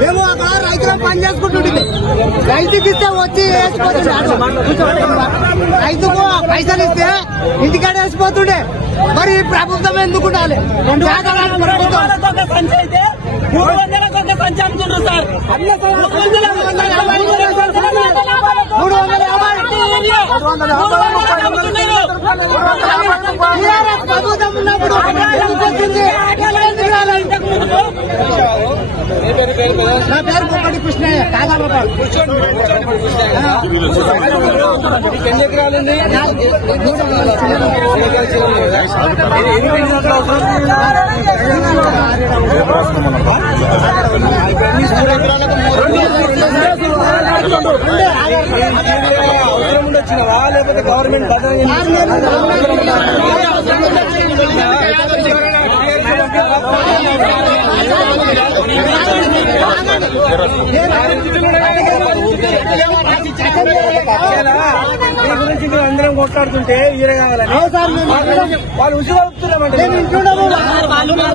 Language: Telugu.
మేము అక్కడ రైతులకు పని చేసుకుంటుండే రైతుకి ఇస్తే వచ్చి వేసిపోతుండే రైతుకు పైసలు ఇస్తే ఇంటికాడ వేసిపోతుండే మరి ప్రభుత్వం ఎందుకు ఉండాలి? ప్రభుత్వం ఉన్నప్పుడు నా పేరు పొక్కటి కృష్ణయ్య కాదాబాబు. ఎన్ని ఎకరాలండి? అవసరం ఉండొచ్చినవా లేకపోతే గవర్నమెంట్ గురించి అందరం కొట్లాడుతుంటే ఈర కావాలని వాళ్ళు ఉసి వలుపుతున్నామంటే